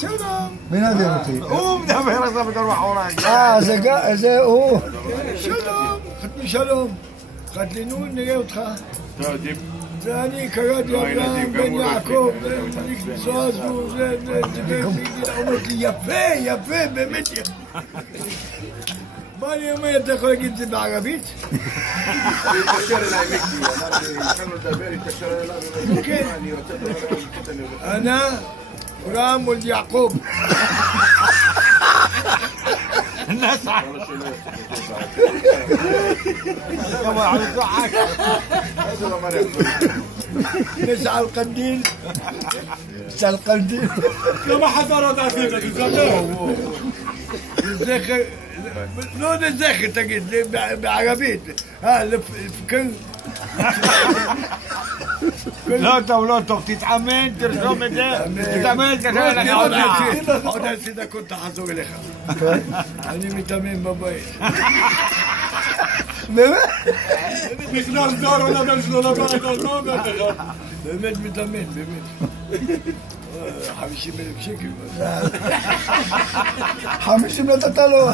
שלום. מי נדיר אותי? הוא מדבר עכשיו בתור אחרונה. זה הוא. שלום. חתמי שלום. חתלינו, נראה אותך. זה אני, קראתי אברהם בן יעקב, זועזו, זה, אומרת לי, יפה, באמת יפה. מה אני אומר, אתה יכול להגיד את זה בערבית? התקשר אליי מיקי, אמרתי, התחלנו לדבר, התקשר אליי, כן. אני רוצה לדבר, אנא, אברהם ולד יעקב. נסע. نسعى القنديل نسعى القنديل لما حضرت عزيزة الزمن الزخر لو الزخر تجد بعربيت الفكر לא טוב, תתאמן, תרשום את זה, תתאמן, עוד 10 דקות תחזור אליך. אני מתאמן בבית. באמת? נכנס דור ולבן שלו לבית על מה אומר לך? באמת מתאמן, באמת. 50,000 שקל. 50 נתת לו.